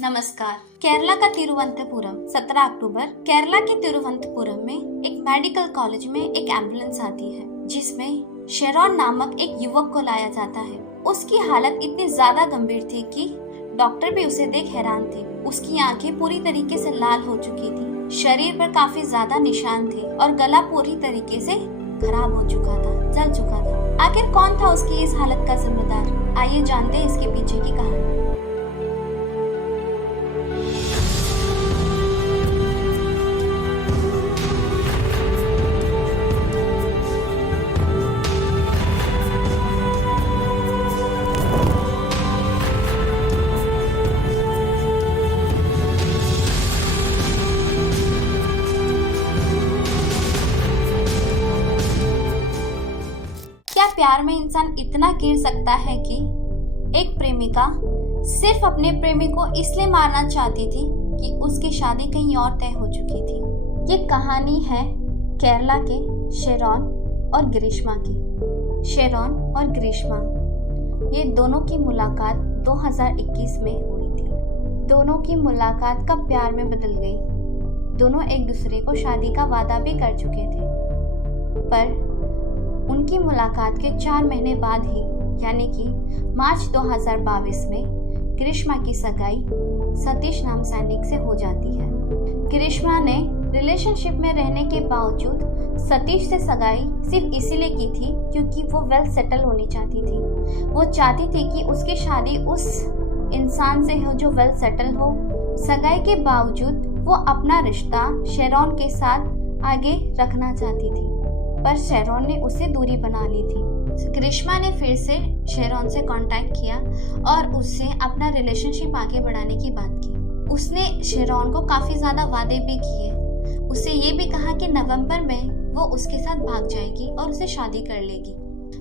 नमस्कार। केरला का तिरुवनंतपुरम 17 अक्टूबर केरला के तिरुवनंतपुरम में एक मेडिकल कॉलेज में एक एम्बुलेंस आती है जिसमें शेरॉन नामक एक युवक को लाया जाता है। उसकी हालत इतनी ज्यादा गंभीर थी कि डॉक्टर भी उसे देख हैरान थे। उसकी आंखें पूरी तरीके से लाल हो चुकी थी, शरीर पर काफी ज्यादा निशान थे और गला पूरी तरीके से खराब हो चुका था, जल चुका था। आखिर कौन था उसकी इस हालत का जिम्मेदार? आइए जानते हैं इसके पीछे की कहानी। क्या प्यार में इंसान इतना गिर सकता है कि एक प्रेमिका सिर्फ अपने प्रेमी को इसलिए मारना चाहती थी कि उसकी शादी कहीं और तय हो चुकी थी। ये कहानी है केरला के शेरॉन और ग्रीष्मा की। शेरॉन और ग्रीष्मा ये दोनों की मुलाकात 2021 में हुई थी। दोनों की मुलाकात कब प्यार में बदल गई। दोनों एक दूसरे को शादी का वादा भी कर चुके थे, पर उनकी मुलाकात के 4 महीने बाद ही यानी कि मार्च 2022 में ग्रीष्मा की सगाई सतीश नाम सैनिक से हो जाती है। ग्रीष्मा ने रिलेशनशिप में रहने के बावजूद सतीश से सगाई सिर्फ इसीलिए की थी क्योंकि वो वेल सेटल होनी चाहती थी। वो चाहती थी कि उसकी शादी उस इंसान से हो जो वेल सेटल हो। सगाई के बावजूद वो अपना रिश्ता शेरॉन के साथ आगे रखना चाहती थी, पर शेरॉन ने उससे दूरी बना ली थी। ग्रीष्मा ने फिर से शेरॉन से कांटेक्ट किया और उससे अपना रिलेशनशिप आगे बढ़ाने की बात की। उसने शेरॉन को काफी ज्यादा वादे भी किए। उससे ये भी कहा कि नवंबर में वो उसके साथ भाग जाएगी और उसे शादी कर लेगी।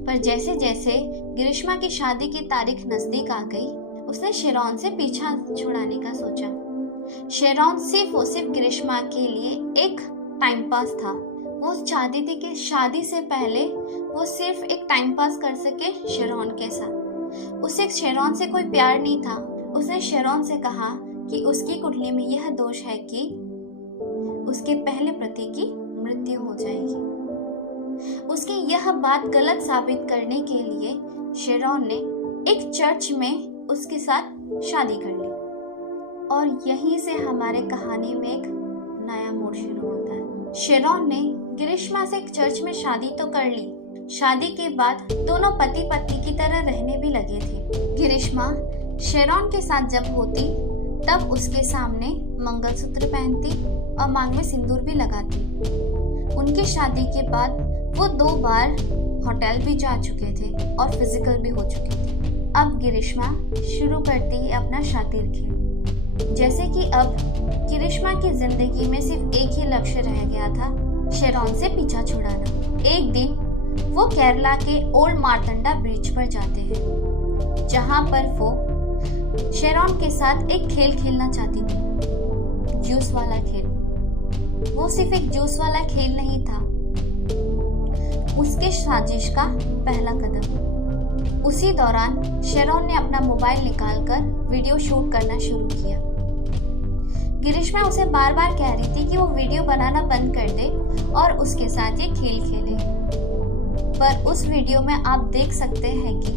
पर जैसे जैसे ग्रीष्मा की शादी की तारीख नजदीक आ गई, उसने शेरॉन से पीछा छुड़ाने का सोचा। शेरॉन सिर्फ और सिर्फ ग्रीष्मा के लिए एक टाइम पास था। वो चाहती थी कि शादी से पहले वो सिर्फ एक टाइम पास कर सके शेरॉन के साथ। उसे शेरॉन से कोई प्यार नहीं था। उसने शेरॉन से कहा कि उसकी कुंडली में यह दोष है कि उसके पहले पति की मृत्यु हो जाएगी। उसकी यह बात गलत साबित करने के लिए शेरॉन ने एक चर्च में उसके साथ शादी कर ली और यहीं से हमारे कहानी में एक नया मोड़ शुरू होता है। शेरॉन ने ग्रीष्मा से एक चर्च में शादी तो कर ली। शादी के बाद दोनों पति पत्नी की तरह रहने भी लगे थे। ग्रीष्मा शेरॉन के साथ जब होती तब उसके सामने मंगलसूत्र पहनती और मांग में सिंदूर भी लगाती। उनकी शादी के बाद वो 2 बार होटल भी जा चुके थे और फिजिकल भी हो चुके थे। अब ग्रीष्मा शुरू करती है अपना शातिर खेल। जैसे कि अब ग्रीष्मा की जिंदगी में सिर्फ एक ही लक्ष्य रह गया था, शेरॉन से पीछा छुड़ाना। एक दिन वो केरला के ओल्ड मार्तंडा ब्रिज पर जाते हैं, जहां पर वो शेरॉन के साथ एक खेल खेलना चाहती थी, जूस वाला खेल। वो सिर्फ एक जूस वाला खेल नहीं था, उसके साजिश का पहला कदम। उसी दौरान शेरॉन ने अपना मोबाइल निकालकर वीडियो शूट करना शुरू किया। ग्रीष्मा उसे बार बार कह रही थी कि वो वीडियो बनाना बंद कर दे और उसके साथ ये खेल खेले, पर उस वीडियो में आप देख सकते हैं कि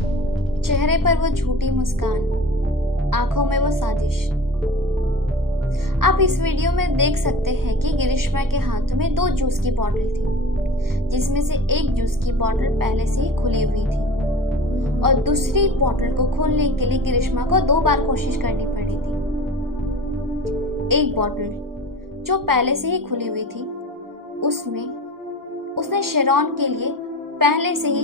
चेहरे पर वो झूठी मुस्कान, आंखों में वो साजिश। आप इस वीडियो में देख सकते हैं कि ग्रीष्मा के हाथों में 2 जूस की बोतल थी, जिसमें से एक जूस की बोतल पहले से ही खुली हुई थी और दूसरी बोतल को खोलने के लिए ग्रीष्मा को 2 बार कोशिश करनी पड़ी थी। एक बोतल जो पहले से ही खुली हुई थी, उसमें उसने शेरॉन के लिए पहले से ही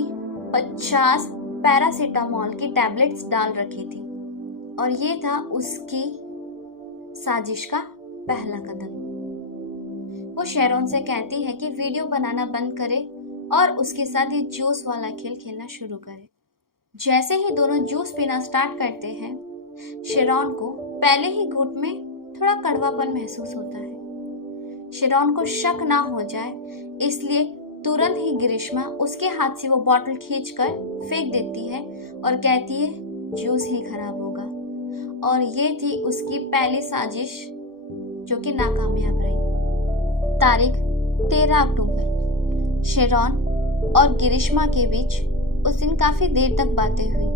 50 पैरासीटामोल की टैबलेट्स डाल रखी थी और ये था उसकी साजिश का पहला कदम। वो शेरॉन से कहती है कि वीडियो बनाना बंद करे और उसके साथ ये जूस वाला खेल खेलना शुरू करे। जैसे ही दोनों जूस पीना स्टार्ट करते हैं, शेरॉन को पहले ही घुट में थोड़ा कड़वापन महसूस होता है। शेरॉन को शक ना हो जाए इसलिए तुरंत ही ग्रीष्मा उसके हाथ से वो बोतल खींचकर फेंक देती है और कहती है जूस ही खराब होगा और ये थी उसकी पहली साजिश जो कि नाकामयाब रही। तारीख 13 अक्टूबर। शेरॉन और गिरिश्मा के बीच उस दिन काफी देर तक बातें हुई।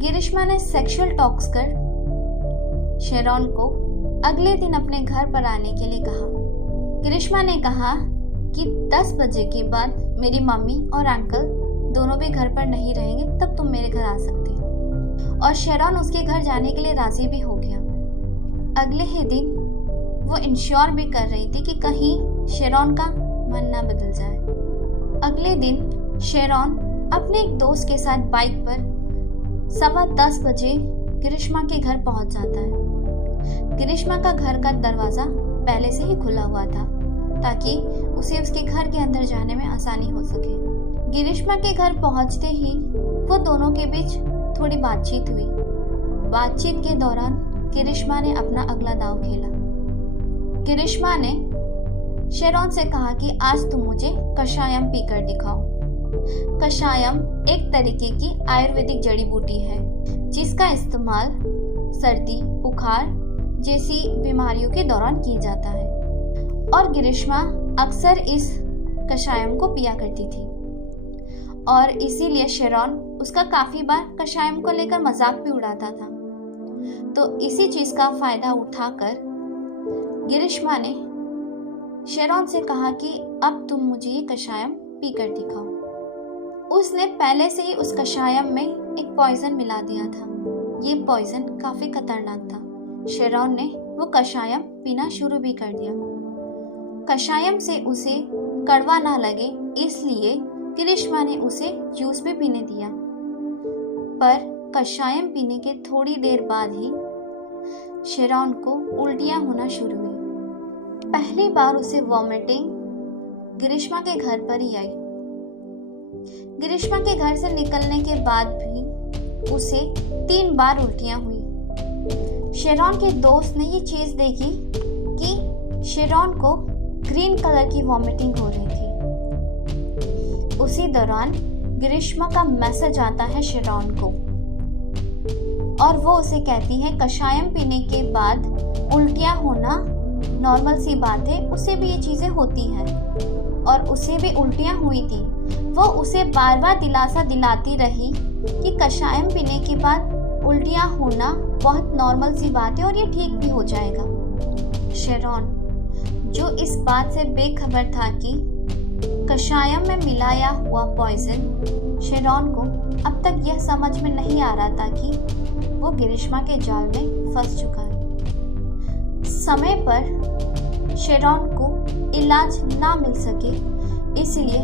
गिरिश्मा ने सेक्सुअल टॉक्स कर शेरॉन को अगले दिन अपने घर पर आने के लिए कहा। गिरिश्मा ने कहा कि 10 बजे के बाद मेरी मम्मी और अंकल दोनों भी घर पर नहीं रहेंगे, तब तुम मेरे घर आ सकते हो। और शेरॉन उसके घर जाने के लिए राजी भी हो गया। अगले ही दिन वो इंश्योर भी कर रही थी कि कहीं शेरॉन का मन ना बदल जाए। अगले दिन शेरॉन अपने एक दोस्त के साथ बाइक पर 10:15 बजे गिरिश्मा के घर पहुंच जाता है। गिरिश्मा का घर का दरवाजा पहले से ही खुला हुआ था ताकि उसे उसके घर के अंदर जाने में आसानी हो सके। गिरिश्मा के घर पहुंचते ही वो दोनों के बीच थोड़ी बातचीत हुई। बातचीत के दौरान गिरिश्मा ने अपना अगला दांव खेला। गिरिश्मा ने शेरॉन से कहा कि आज तुम मुझे कषायम पीकर दिखाओ। कषायम एक तरीके की आयुर्वेदिक जड़ी बूटी है जिसका इस्तेमाल सर्दी, बुखार जैसी बीमारियों के दौरान किया जाता है और गिरिश्मा अक्सर इस कषायम को पिया करती थी और इसीलिए शेरॉन उसका काफी बार कषायम को लेकर मजाक भी उड़ाता था। तो इसी चीज का फायदा उठाकर गिरिश्मा ने शेरॉन से कहा कि अब तुम मुझे ये कषायम पीकर दिखाओ। उसने पहले से ही उस कषायम में एक पॉइजन मिला दिया था। ये पॉइजन काफी खतरनाक था। शेरॉन ने वो कषायम पीना शुरू भी कर दिया। कषायम से उसे कड़वा ना लगे इसलिए गिरिश्मा ने उसे जूस भी पीने दिया। पर कषायम पीने के थोड़ी देर बाद ही शेरॉन को उल्टियां होना शुरू हुई। पहली बार उसे वॉमिटिंग गिरिश्मा के घर पर ही आई। गिरिश्मा के घर से निकलने के बाद भी उसे 3 बार उल्टियां हुई। शेरॉन के दोस्त ने ये चीज देखी कि शेरॉन को ग्रीन कलर की वॉमिटिंग हो रही थी। उसी दौरान गिरिश्मा का मैसेज आता है शेरॉन को और वो उसे कहती है कषायम पीने के बाद उल्टियां होना नॉर्मल सी बात है, उसे भी ये चीजें होती हैं और उसे भी उल्टियां हुई थी। वो उसे बार बार दिलासा दिलाती रही कि कषायम पीने के बाद उल्टियां होना बहुत नॉर्मल सी बात है और ये ठीक भी हो जाएगा। शेरॉन जो इस बात से बेखबर था कि कषायम में मिलाया हुआ पॉइजन, शेरॉन को अब तक यह समझ में नहीं आ रहा था कि वो गिरिश्मा के जाल में फंस चुका है। समय पर शेरॉन को इलाज ना मिल सके इसलिए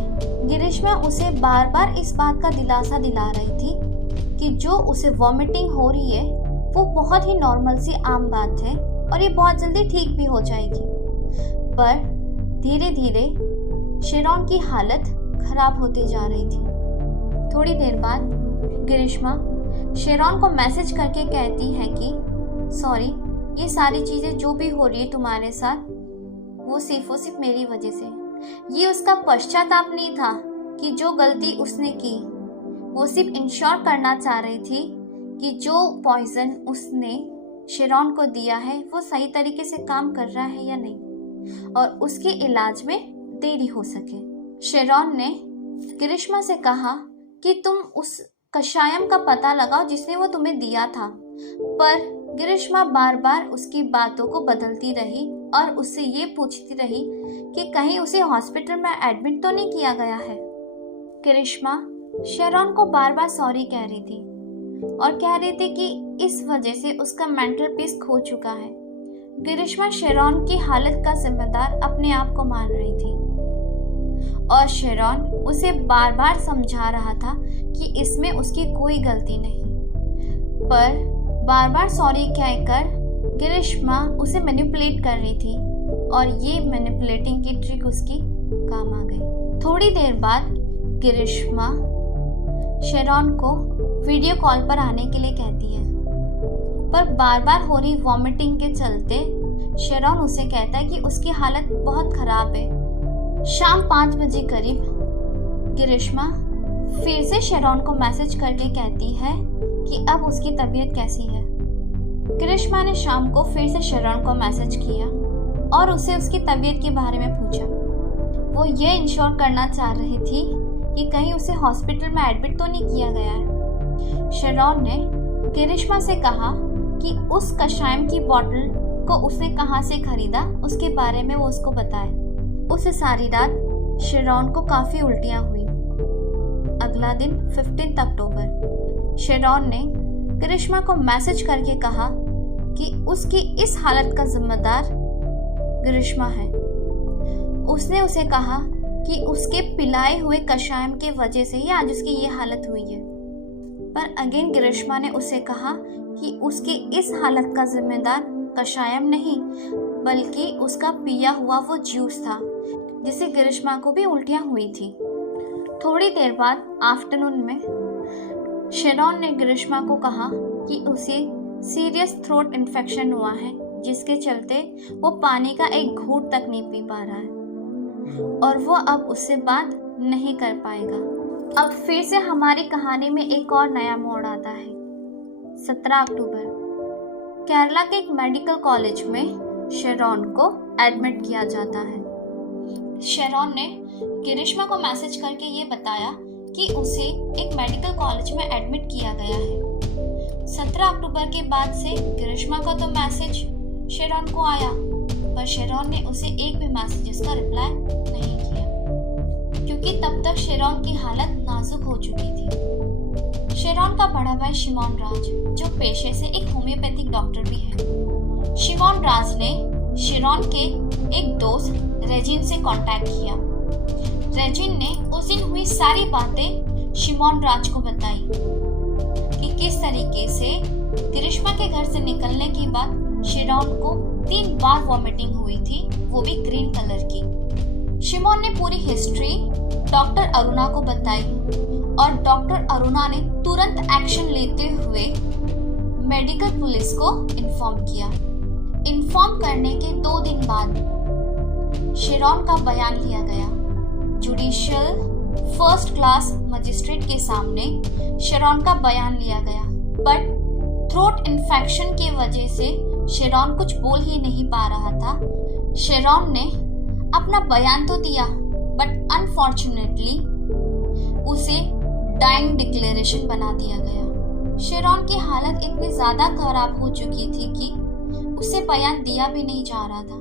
गिरिश्मा उसे बार बार इस बात का दिलासा दिला रही थी कि जो उसे वॉमिटिंग हो रही है वो बहुत ही नॉर्मल सी आम बात है और ये बहुत जल्दी ठीक भी हो जाएगी। पर धीरे धीरे शेरॉन की हालत खराब होती जा रही थी। थोड़ी देर बाद गिरिश्मा शेरॉन को मैसेज करके कहती है कि सॉरी, ये सारी चीज़ें जो भी हो रही है तुम्हारे साथ वो सिर्फ मेरी वजह से। ये उसका पश्चाताप नहीं था कि जो गलती उसने की, वो सिर्फ इंश्योर करना चाह रही थी कि जो पॉइजन उसने शेरॉन को दिया है वो सही तरीके से काम कर रहा है या नहीं और उसके इलाज में देरी हो सके। शेरॉन ने गिरिश्मा से कहा कि तुम उस कषायम का पता लगाओ जिसने वो तुम्हें दिया था, पर गिरिश्मा बार बार उसकी बातों को बदलती रही और उससे ये पूछती रही कि कहीं उसे हॉस्पिटल में एडमिट तो नहीं किया गया है। गिरिश्मा शेरॉन को बार बार सॉरी कह रही थी और कह रही थी कि इस वजह से उसका मेंटल पीस खो चुका है। गिरिश्मा शेरॉन की हालत का जिम्मेदार अपने आप को मान रही थी और शेरॉन उसे बार बार समझा रहा था कि इसमें उसकी कोई गलती नहीं, पर बार बार सॉरी कहकर गिरिश्मा उसे मैनिपुलेट कर रही थी और ये मैनिपुलेटिंग की ट्रिक उसकी काम आ गई। थोड़ी देर बाद गिरिश्मा शेरॉन को वीडियो कॉल पर आने के लिए कहती है, पर बार बार हो रही वॉमिटिंग के चलते शेरॉन उसे कहता है कि उसकी हालत बहुत खराब है। शाम 5 बजे करीब गिरिश्मा फिर से शेरॉन को मैसेज करके कहती है कि अब उसकी तबीयत कैसी है। करिश्मा ने शाम को फिर से शेरॉन को मैसेज किया और उसे उसकी तबीयत के बारे में पूछा। वो ये इंश्योर करना चाह रही थी कि कहीं उसे हॉस्पिटल में एडमिट तो नहीं किया गया है। शेरॉन ने करिश्मा से कहा कि उस कषायम की बोतल को उसने कहाँ से खरीदा, उसके बारे में वो उसको बताए। उस सारी रात शेरॉन को काफ़ी उल्टियाँ हुई। अगला दिन 15 अक्टूबर शेरॉन ने करिश्मा को मैसेज करके कहा कि उसकी इस हालत का जिम्मेदार करिश्मा है। उसने उसे कहा कि उसके पिलाए हुए कषायम के वजह से ही आज उसकी ये हालत हुई है। पर अगेन करिश्मा ने उसे कहा कि उसकी इस हालत का जिम्मेदार कषायम नहीं बल्कि उसका पिया हुआ वो जूस था जिससे करिश्मा को भी उल्टियाँ हुई थी। थोड़ी देर बाद आफ्टरनून में शेरॉन ने करिश्मा को कहा कि उसे सीरियस थ्रोट इन्फेक्शन हुआ है जिसके चलते वो पानी का एक घूंट तक नहीं पी पा रहा है और वो अब उससे बात नहीं कर पाएगा। अब फिर से हमारी कहानी में एक और नया मोड़ आता है। 17 अक्टूबर केरला के एक मेडिकल कॉलेज में शेरॉन को एडमिट किया जाता है। शेरॉन ने करिश्मा को मैसेज करके ये बताया कि उसे एक मेडिकल कॉलेज में एडमिट किया गया है। 17 अक्टूबर के बाद से करिश्मा का तो मैसेज शेरॉन को आया पर शेरॉन ने उसे एक भी मैसेजेस का रिप्लाई नहीं किया क्योंकि तब तक शेरॉन की हालत नाजुक हो चुकी थी। शेरॉन का बड़ा भाई शिमोन राज जो पेशे से एक होम्योपैथिक डॉक्टर भी है। शिमोन राज ने शेरॉन के एक दोस्त रेजिन से कांटेक्ट किया। रेजिन ने उस दिन हुई सारी बातें शिमोन राज को बताई कि किस तरीके से करिश्मा के घर से निकलने के बाद शेरॉन को 3 बार वॉमिटिंग हुई थी, वो भी ग्रीन कलर की। शिमोन ने पूरी हिस्ट्री डॉक्टर अरुणा को बताई और डॉक्टर अरुणा ने तुरंत एक्शन लेते हुए मेडिकल पुलिस को इन्फॉर्म किया। इन्फॉर्म करने के 2 दिन बाद शेरॉन का बयान लिया गया। जुडिशियल फर्स्ट क्लास मजिस्ट्रेट के सामने शेरॉन का बयान लिया गया बट थ्रोट इन्फेक्शन की वजह से शेरॉन कुछ बोल ही नहीं पा रहा था। शेरॉन ने अपना बयान तो दिया बट अनफॉर्चुनेटली उसे डाइंग डिक्लेरेशन बना दिया गया। शेरॉन की हालत इतनी ज़्यादा खराब हो चुकी थी कि उसे बयान दिया भी नहीं जा रहा था।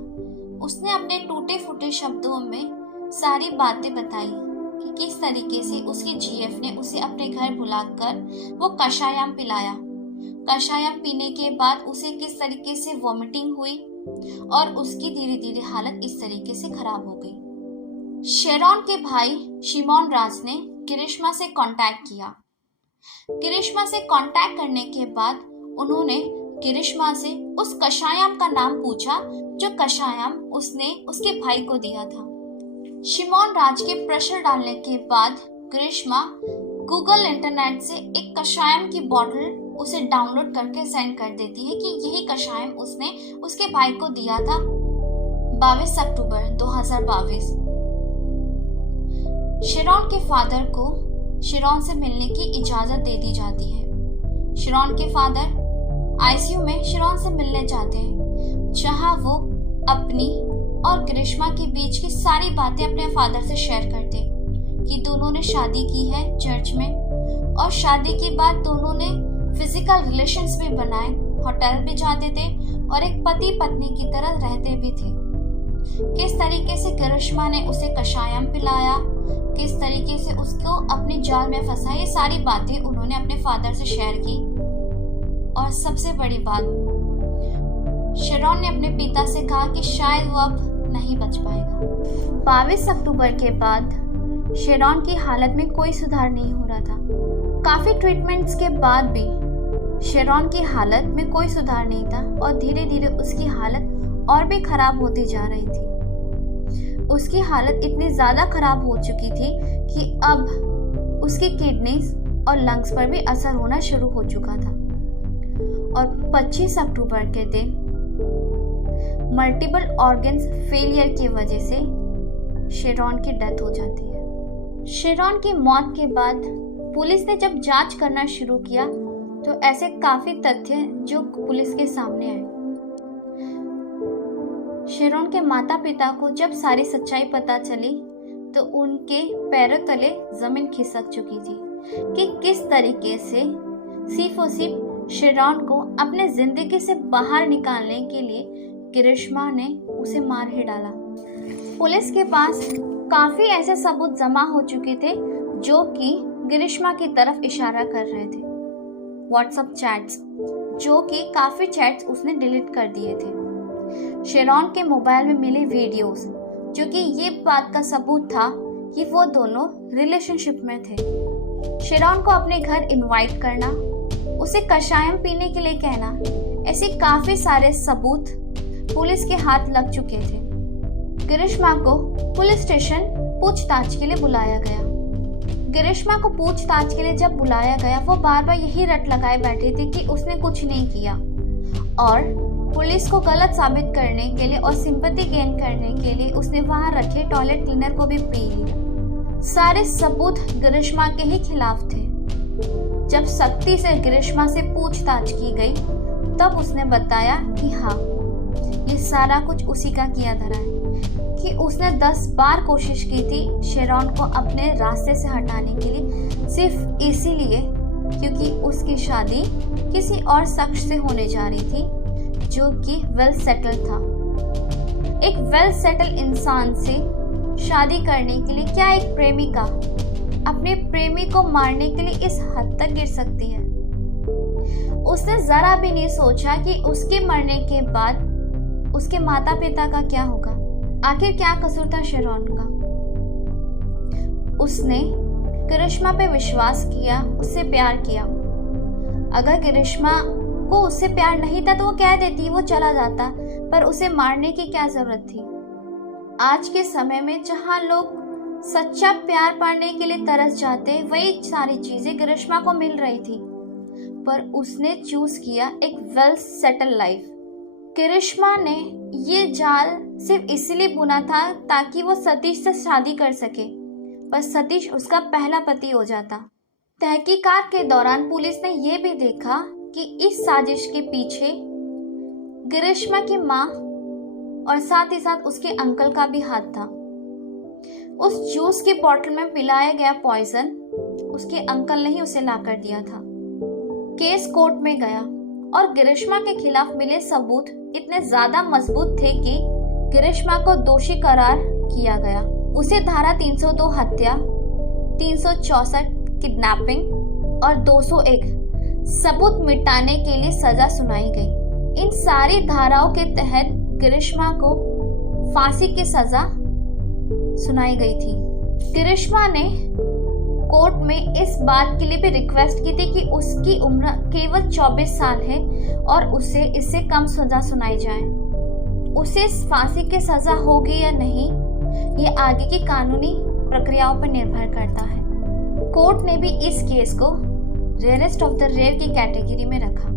उसने अपने टूटे फूटे शब्दों में सारी बातें बताई कि किस तरीके से उसके जीएफ ने उसे अपने घर बुलाकर वो कषायम पिलाया। कषायम पीने के बाद उसे किस तरीके से वॉमिटिंग हुई और उसकी धीरे धीरे हालत इस तरीके से खराब हो गई। शेरॉन के भाई शिमोन राज ने करिश्मा से कांटेक्ट किया। करिश्मा से कांटेक्ट करने के बाद उन्होंने करिश्मा से उस कषायम का नाम पूछा जो कषायम उसने उसके भाई को दिया था। शिमोन राज के प्रेशर डालने के बाद करिश्मा गूगल इंटरनेट से एक कषायम की बोतल उसे डाउनलोड करके सेंड कर देती है कि यही कषायम उसने उसके भाई को दिया था 22 अक्टूबर 2022। शेरॉन के फादर को शेरॉन से मिलने की इजाजत दे दी जाती है। शेरॉन के फादर आईसीयू में शेरॉन से मिलने जाते हैं जहां वो अपनी और करिश्मा के बीच की सारी बातें अपने फादर से शेयर करते कि दोनों ने शादी की है चर्च में और शादी के बाद दोनों ने फिजिकल रिलेशंस भी बनाए, होटल भी जाते थे और एक पति पत्नी की तरह रहते भी थे। किस तरीके से करिश्मा ने उसे कषायम पिलाया, किस तरीके से उसको अपने जाल में फंसा, ये सारी बातें उन्होंने अपने फादर से शेयर की। और सबसे बड़ी बात, शेरॉन ने अपने पिता से कहा कि शायद वो अब नहीं बच पाएगा। 22 अक्टूबर के बाद शेरॉन की हालत में कोई सुधार नहीं हो रहा था। काफ़ी ट्रीटमेंट्स के बाद भी शेरॉन की हालत में कोई सुधार नहीं था और धीरे धीरे उसकी हालत और भी खराब होती जा रही थी। उसकी हालत इतनी ज़्यादा खराब हो चुकी थी कि अब उसकी किडनीज और लंग्स पर भी असर होना शुरू हो चुका था। और 25 अक्टूबर के दिन मल्टीपल ऑर्गन्स फेलियर की वजह से शेरॉन की डेथ हो जाती है। शेरॉन की मौत के बाद पुलिस ने जब जांच करना शुरू किया तो ऐसे काफी तथ्य जो पुलिस के सामने आए। शेरॉन के माता पिता को जब सारी सच्चाई पता चली तो उनके पैरों तले जमीन खिसक चुकी थी कि किस तरीके से सिर्फ और सिर्फ शेरॉन को अपने जिंदगी से बाहर निकालने के लिए ग्रीष्मा ने उसे मार ही डाला। पुलिस के पास काफी ऐसे सबूत जमा हो चुके थे जो कि ग्रीष्मा की तरफ इशारा कर रहे थे। व्हाट्सएप चैट्स, जो कि काफी चैट्स उसने डिलीट कर दिए थे। शेरॉन के मोबाइल में मिले वीडियोस, जो कि ये बात का सबूत था कि वो दोनों रिलेशनशिप में थे। शेरॉन को अपने घर इनवाइट करना, उसे कषायम पीने के लिए कहना, ऐसे काफी सारे सबूत पुलिस के हाथ लग चुके थे। ग्रीष्मा को पुलिस स्टेशन पूछताछ के लिए बुलाया गया। ग्रीष्मा को पूछताछ के लिए जब बुलाया गया, वो बार बार यही रट लगाए बैठी थी कि उसने कुछ नहीं किया, और पुलिस को गलत साबित करने के लिए और सिंपैथी गेन करने के लिए उसने वहां रखे टॉयलेट क्लीनर को भी पी लिया। सारे सबूत ग्रीष्मा के ही खिलाफ थे। जब सख्ती से ग्रीष्मा से पूछताछ की गई तब उसने बताया कि हाँ, ये सारा कुछ उसी का किया धरा है, कि उसने 10 बार कोशिश की थी शेरॉन को अपने रास्ते से हटाने के लिए, सिर्फ इसीलिए क्योंकि उसकी शादी किसी और शख्स से होने जा रही थी जो कि वेल सेटल था। एक वेल सेटल इंसान से शादी करने के लिए क्या एक प्रेमिका अपने प्रेमी को मारने के लिए इस हद तक गिर सकती है? उसने जरा भी नहीं सोचा कि उसके मरने के बाद उसके माता पिता का क्या होगा। आखिर क्या कसूर था शेरॉन का? उसने ग्रीष्मा पे विश्वास किया, उससे प्यार किया। अगर ग्रीष्मा को उससे प्यार नहीं था तो वो कह देती, वो चला जाता, पर उसे मारने की क्या जरूरत थी? आज के समय में जहां लोग सच्चा प्यार पाने के लिए तरस जाते, वही सारी चीजें ग्रीष्मा को मिल रही थी, पर उसने चूज किया एक वेल सेटल लाइफ। ग्रीष्मा ने ये जाल सिर्फ इसलिए बुना था ताकि वो सतीश से शादी कर सके, पर सतीश उसका पहला पति हो जाता। तहकीकात के दौरान पुलिस ने यह भी देखा कि इस साजिश के पीछे ग्रीष्मा की माँ और साथ ही साथ उसके अंकल का भी हाथ था। उस जूस की बोतल में पिलाया गया पॉइजन उसके अंकल ने ही उसे लाकर दिया था। केस कोर्ट में गया और ग्रीष्मा के खिलाफ मिले सबूत इतने ज्यादा मजबूत थे कि ग्रीष्मा को दोषी करार किया गया। उसे धारा 302 हत्या, 364 किडनैपिंग और 201 सबूत मिटाने के लिए सजा सुनाई गई। इन सारी धाराओं के तहत ग्रीष्मा को फांसी की सजा सुनाई गई थी। ग्रीष्मा ने कोर्ट में इस बात के लिए भी रिक्वेस्ट की थी कि उसकी उम्र केवल 24 साल है और उसे इससे कम सजा सुनाई जाए। उसे फांसी की सजा होगी या नहीं, ये आगे की कानूनी प्रक्रियाओं पर निर्भर करता है। कोर्ट ने भी इस केस को रेयरेस्ट ऑफ द रेयर की कैटेगरी में रखा।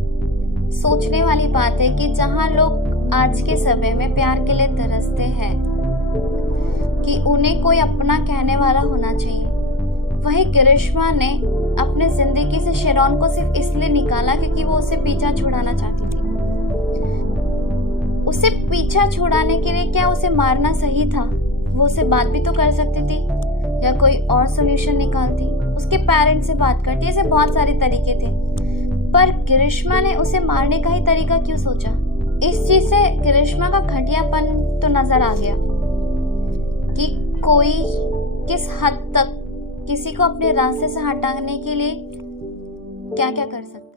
सोचने वाली बात है कि जहां लोग आज के समय में प्यार के लिए तरसते हैं कि उन्हें कोई अपना कहने वाला होना चाहिए, वही ग्रीष्मा ने अपने जिंदगी से शेरॉन को सिर्फ इसलिए निकाला क्योंकि वो उसे पीछा छुड़ाना चाहती थी। उसे पीछा छुड़ाने के लिए क्या उसे मारना सही था? वो उसे बात भी तो कर सकती थी या कोई और सोल्यूशन निकालती, उसके पेरेंट्स से बात करती। ऐसे बहुत सारे तरीके थे, पर ग्रीष्मा ने उसे मारने का ही तरीका क्यों सोचा? इस चीज से ग्रीष्मा का घटियापन तो नजर आ गया कि कोई किस हद तक किसी को अपने रास्ते से हटाने के लिए क्या क्या कर सकता है।